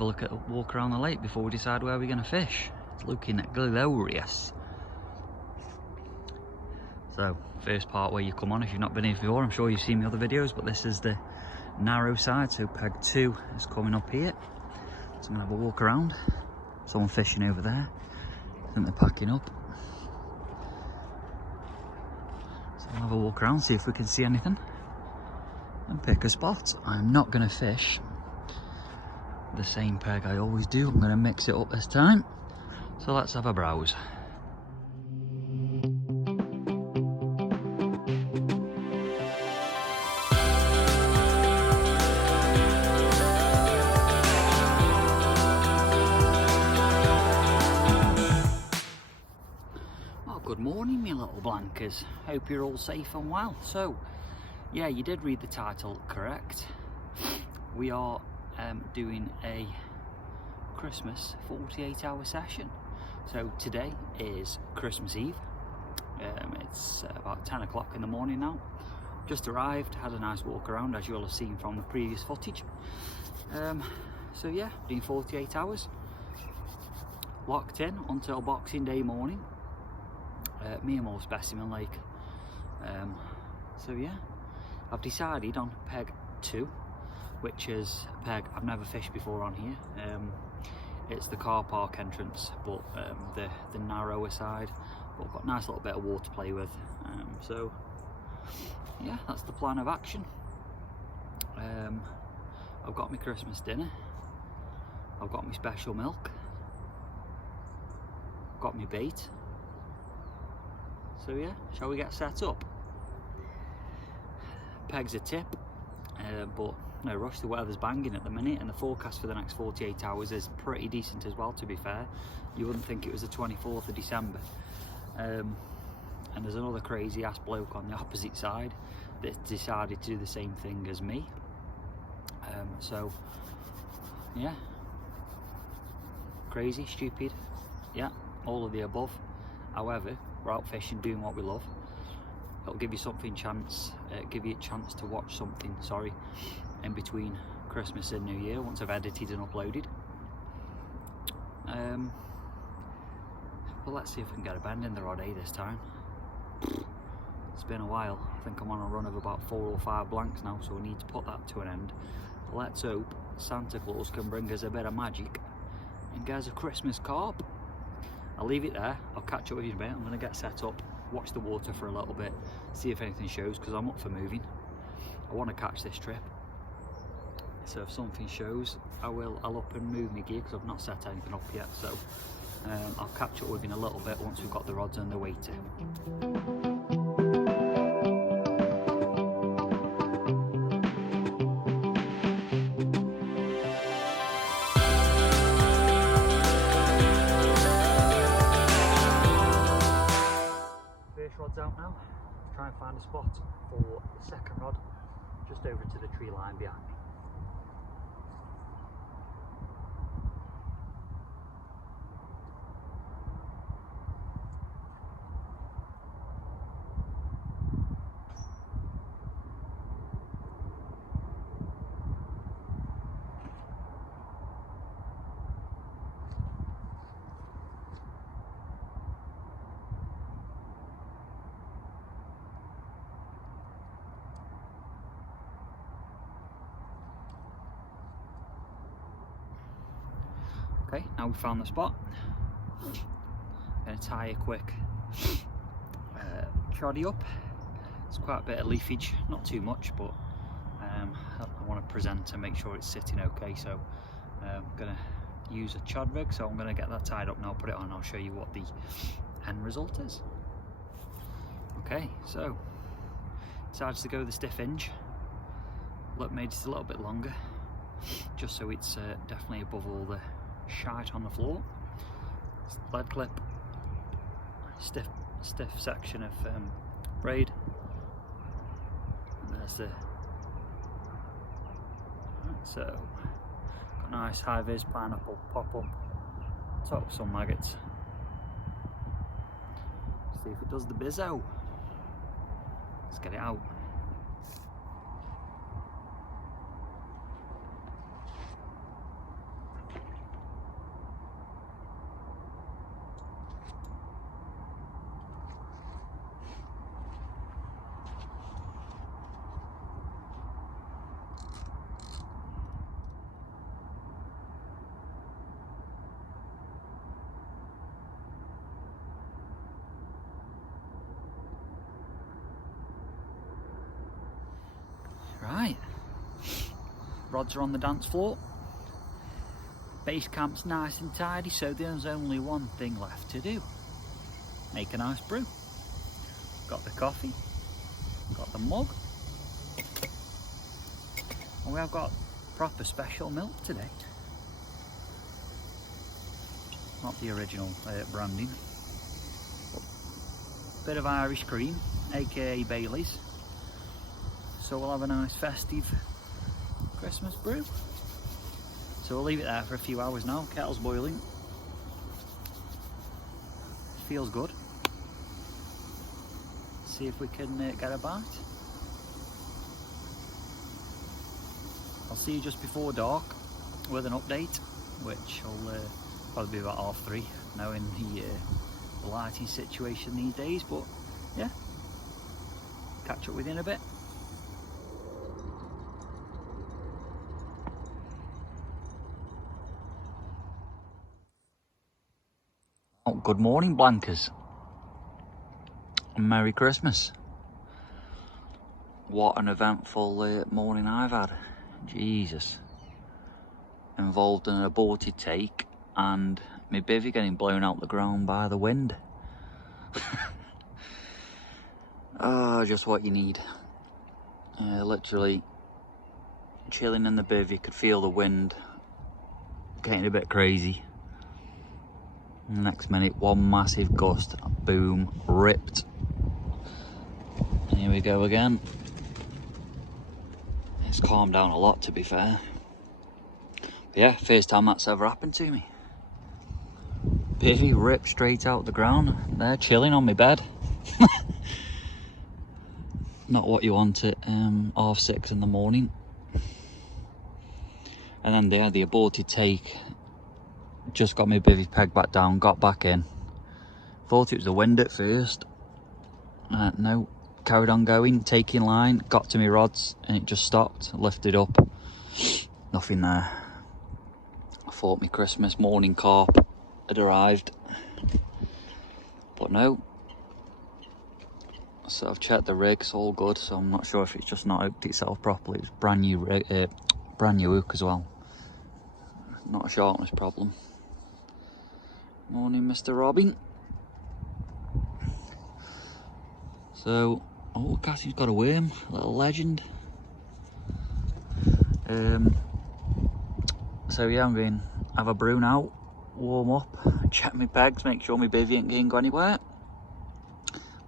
have a look at a walk around the lake before we decide where we're going to fish. It's looking glorious. So, first part where you come on, if you've not been here before, I'm sure you've seen the other videos, but this is the narrow side, so peg 2 is coming up here. So I'm going to have a walk around. Someone fishing over there. I think they're packing up. So I'll have a walk around, see if we can see anything and pick a spot. I'm not going to fish the same peg I always do. I'm going to mix it up this time. So let's have a browse. Good morning, me little blankers. Hope you're all safe and well. So, yeah, you did read the title correct. We are doing a Christmas 48-hour session. So today is Christmas Eve. It's about 10 o'clock in the morning now. Just arrived, had a nice walk around, as you'll have seen from the previous footage. So yeah, doing 48 hours. Locked in until Boxing Day morning. Me and more Specimen Lake. So yeah, I've decided on peg 2, which is a peg I've never fished before on here. It's the car park entrance, but the narrower side, but I've got a nice little bit of water to play with. So yeah, that's the plan of action. I've got my Christmas dinner, I've got my special milk, got my bait. So yeah, shall we get set up? Peg's a tip, but no rush, the weather's banging at the minute, and the forecast for the next 48 hours is pretty decent as well, to be fair. You wouldn't think it was the 24th of December. And there's another crazy ass bloke on the opposite side that decided to do the same thing as me. So yeah, crazy, stupid, yeah, all of the above. However, we're out fishing, doing what we love. It'll give you something give you a chance to watch something, in between Christmas and New Year, once I've edited and uploaded. But let's see if we can get a bend in the rod this time. It's been a while. I think I'm on a run of about 4 or 5 blanks now, so we need to put that to an end. Let's hope Santa Claus can bring us a bit of magic and get us a Christmas carp. I'll leave it there. I'll catch up with you in a bit. I'm going to get set up, watch the water for a little bit, see if anything shows, because I'm up for moving. I want to catch this trip. So if something shows, I'll up and move my gear, because I've not set anything up yet. So I'll catch up with you in a little bit once we've got the rods and the weighter. Rod's out now. Try and find a spot for the second rod just over to the tree line behind me. Okay, now we've found the spot. I'm going to tie a quick troddy up. It's quite a bit of leafage, not too much, but I want to present and make sure it's sitting okay. So I'm going to use a chod rig, so I'm going to get that tied up now, put it on, and I'll show you what the end result is. Okay, so decided to go the stiff hinge. Look, made it a little bit longer, just so it's definitely above all the shite on the floor. Lead clip, stiff section of braid, and there's the so got a nice high vis pineapple pop up top with some maggots. See if it does the bizzo. Let's get it out. rods are on the dance floor. Base camp's nice and tidy, so there's only one thing left to do. Make a nice brew. Got the coffee, got the mug, and we have got proper special milk today. Not the original branding. Bit of Irish cream, aka Bailey's. So we'll have a nice festive Christmas brew. So we'll leave it there for a few hours now. Kettle's boiling. Feels good. See if we can get a bite. I'll see you just before dark with an update, which will probably be about 3:30, knowing the lighting situation these days. But yeah, catch up with you in a bit. Oh, good morning, Blankers. Merry Christmas. What an eventful morning I've had. Jesus. Involved in an aborted take and my bivvy getting blown out the ground by the wind. Oh, just what you need. Literally chilling in the bivvy, could feel the wind getting a bit crazy. Next minute, one massive gust, boom, ripped. And here we go again. It's calmed down a lot, to be fair. But yeah, first time that's ever happened to me. Bivvy ripped straight out the ground. They're chilling on my bed. Not what you want at 6:30 in the morning. And then there, the aborted take. Just got my bivvy pegged back down, got back in. Thought it was the wind at first. No, carried on going, taking line, got to my rods and it just stopped, lifted up. Nothing there. I thought my Christmas morning carp had arrived. But no. So I've checked the rig, it's all good, so I'm not sure if it's just not hooked itself properly. It's brand new rig, brand new hook as well. Not a sharpness problem. Morning, Mr. Robin. So, oh, Cassie's got a worm, a little legend. So yeah, I'm going to have a brew now, warm up, check my pegs, make sure my bivvy ain't going to go anywhere.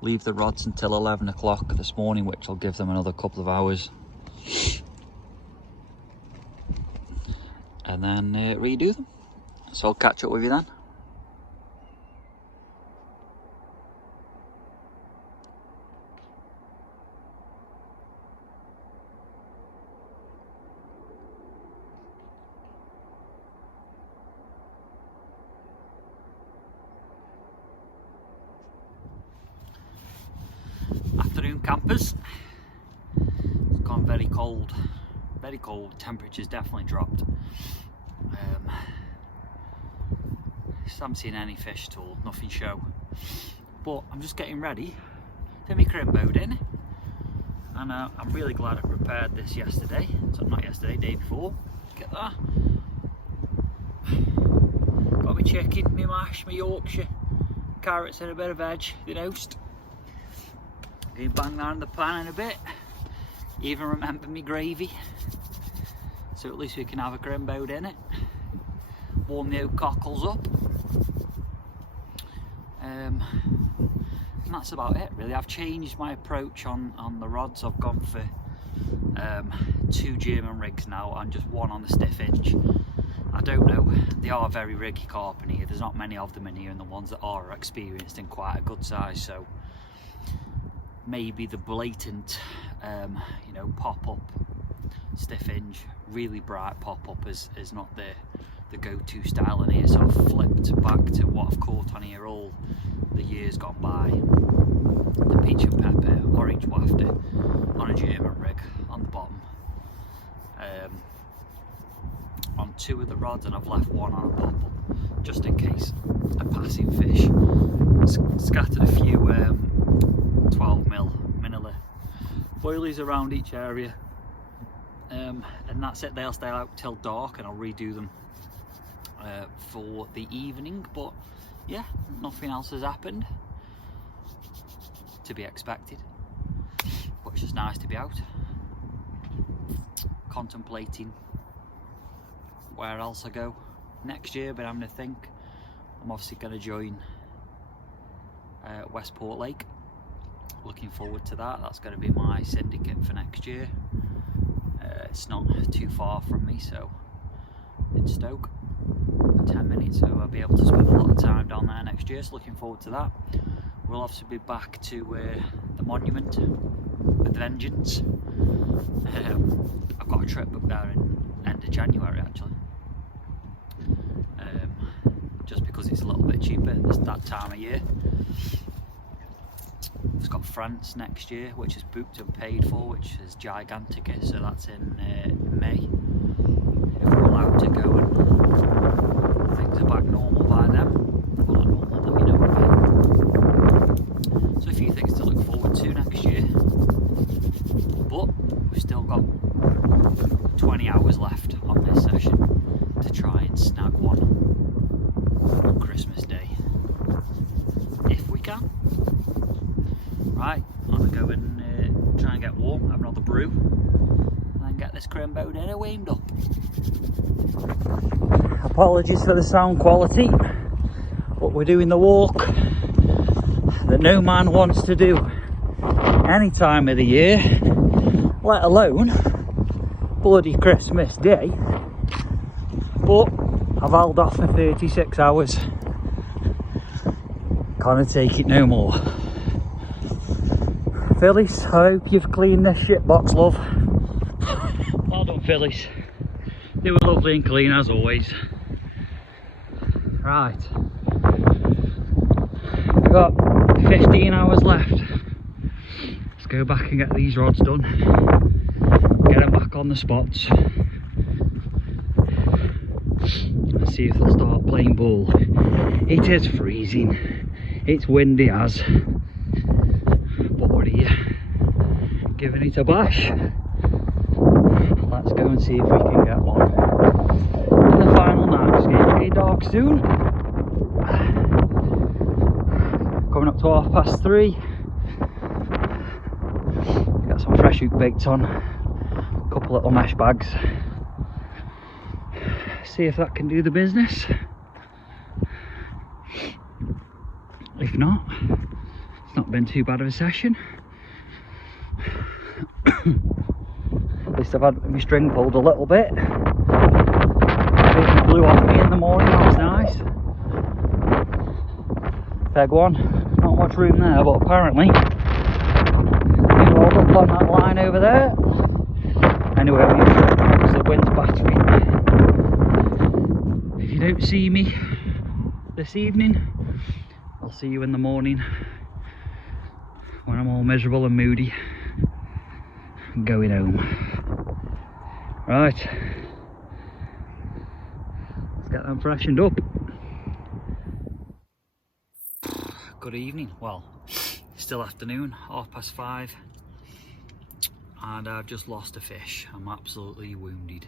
Leave the rods until 11 o'clock this morning, which will give them another couple of hours. And then redo them. So I'll catch up with you then. Afternoon campers. It's gone very cold. Very cold. Temperature's definitely dropped. Haven't seen any fish at all, nothing show. But I'm just getting ready for my crim boating. And I'm really glad I prepared this yesterday. So not yesterday, day before. Get that. Got my chicken, my mash, my Yorkshire, carrots and a bit of veg, the roast. Going to bang that in the pan in a bit. Even remember me gravy. So at least we can have a crim boat in it. Warm the old cockles up. And that's about it really. I've changed my approach on the rods. I've gone for 2 German rigs now and just 1 on the stiff hinge. I don't know, they are very riggy carp in here. There's not many of them in here, and the ones that are experienced in quite a good size, so maybe the blatant you know, pop-up stiff hinge, really bright pop-up is not the go-to style in here. So I've flipped back to what I've caught on here all the years gone by. The peach and pepper, orange wafter on a German rig on the bottom. On 2 of the rods, and I've left 1 on a pop-up just in case a passing fish. Scattered a few 12mm Manila boilies around each area. and that's it. They'll stay out till dark, and I'll redo them for the evening. But yeah, nothing else has happened, to be expected, but it's just nice to be out contemplating where else I go next year. But I'm gonna think I'm obviously going to join Westport Lake. Looking forward to that. That's going to be my syndicate for next year. It's not too far from me, so in Stoke, 10 minutes, so I'll be able to spend a lot of time down there next year, so looking forward to that. We'll obviously be back to the monument with vengeance. I've got a trip booked there in end of January actually, just because it's a little bit cheaper this that time of year. It's got France next year, which is booked and paid for, which is gigantic, so that's in May, if we're allowed to go and things are back normal by then. Well, not normal, but you know what I mean. So a few things to look forward to next year, but we've still got 20 hours left on this session to try and snag one on Christmas Day, if we can. Right, I'm gonna go and try and get warm, have another brew, and then get this Crimbo dinner warmed up. Apologies for the sound quality, but we're doing the walk that no man wants to do any time of the year, let alone bloody Christmas Day. But I've held off for 36 hours. Can't take it no more. Phyllis, I hope you've cleaned this shit box, love. Well done, Phyllis. They were lovely and clean as always. Right. We've got 15 hours left. Let's go back and get these rods done. Get them back on the spots. Let's see if they'll start playing ball. It is freezing. It's windy as. But what are you? Giving it a bash. Let's go and see if we can get one. In the final night, it's going to get dark soon. Coming up to 3:30. Got some fresh hook baits on. A couple little mesh bags. See if that can do the business. If not, it's not been too bad of a session. At least I've had my string pulled a little bit. It blew off me in the morning, that was nice. Peg one, not much room there, but apparently we rolled up on that line over there. Anyway, obviously the wind's battering. If you don't see me this evening, I'll see you in the morning when I'm all miserable and moody. I'm going home. Right, let's get them freshened up. Good evening, well, still afternoon, 5:30, and I've just lost a fish. I'm absolutely wounded.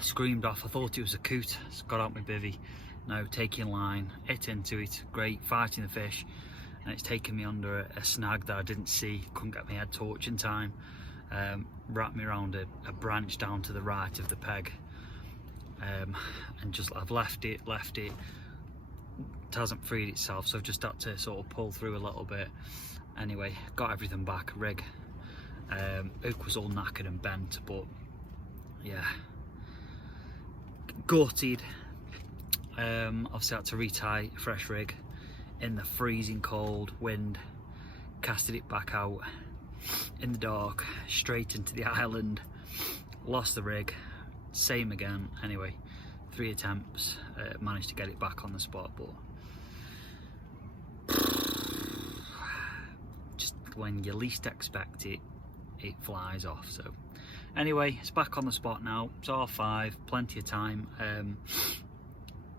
Screamed off, I thought it was a coot, got out my bivvy. No, taking line, hit into it, great, fighting the fish, and it's taken me under a snag that I didn't see, couldn't get my head torch in time. Wrapped me around a branch down to the right of the peg, and just I've left it, it hasn't freed itself, so I've just had to sort of pull through a little bit. Anyway, got everything back, rig, hook was all knackered and bent, but yeah, gutted. Obviously had to retie fresh rig in the freezing cold wind, casted it back out in the dark straight into the island, lost the rig, same again. Anyway, 3 attempts, managed to get it back on the spot, but just when you least expect it, it flies off. So anyway, it's back on the spot now. It's 5:30, plenty of time.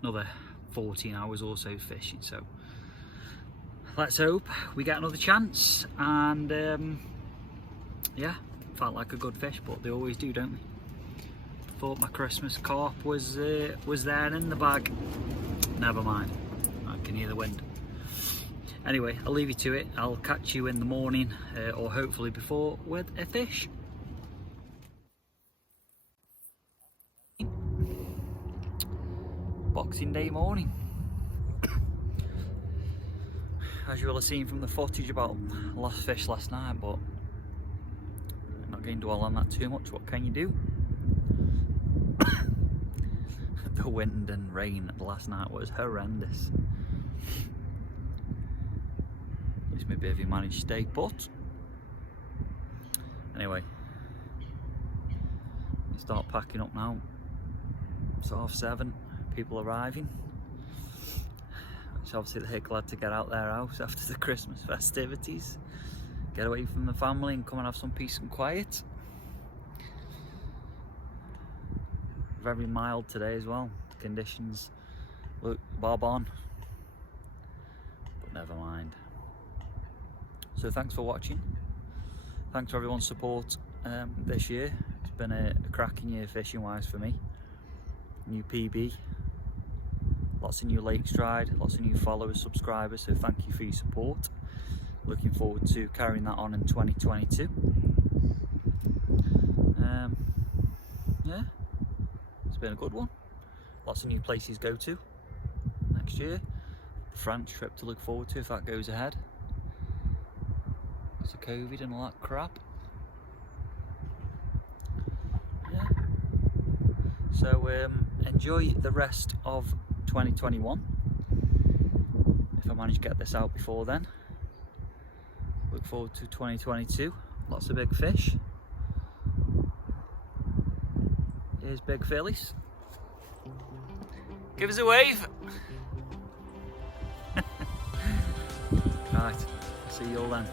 Another 14 hours or so fishing, so let's hope we get another chance and yeah, felt like a good fish, but they always do, don't they? Thought my Christmas carp was there in the bag. Never mind, I can hear the wind. Anyway, I'll leave you to it. I'll catch you in the morning, or hopefully before, with a fish. Boxing Day morning. As you will have seen from the footage about lost fish last night, but I'm not going to dwell on that too much. What can you do? The wind and rain last night was horrendous. At least maybe if you managed to stay put. Anyway, start packing up now. It's 7:30. People arriving. It's obviously they're glad to get out their house after the Christmas festivities. Get away from the family and come and have some peace and quiet. Very mild today as well. Conditions look bob on. But never mind. So thanks for watching. Thanks for everyone's support this year. It's been a cracking year fishing wise for me. New PB. Lots of new lake stride, lots of new followers, subscribers, so thank you for your support. Looking forward to carrying that on in 2022. Yeah, it's been a good one. Lots of new places to go to next year. France trip to look forward to if that goes ahead. It's a COVID and all that crap. Yeah. So enjoy the rest of 2021 if I manage to get this out before then. Look forward to 2022. Lots of big fish. Here's big fillies. Give us a wave. Right, see you all then.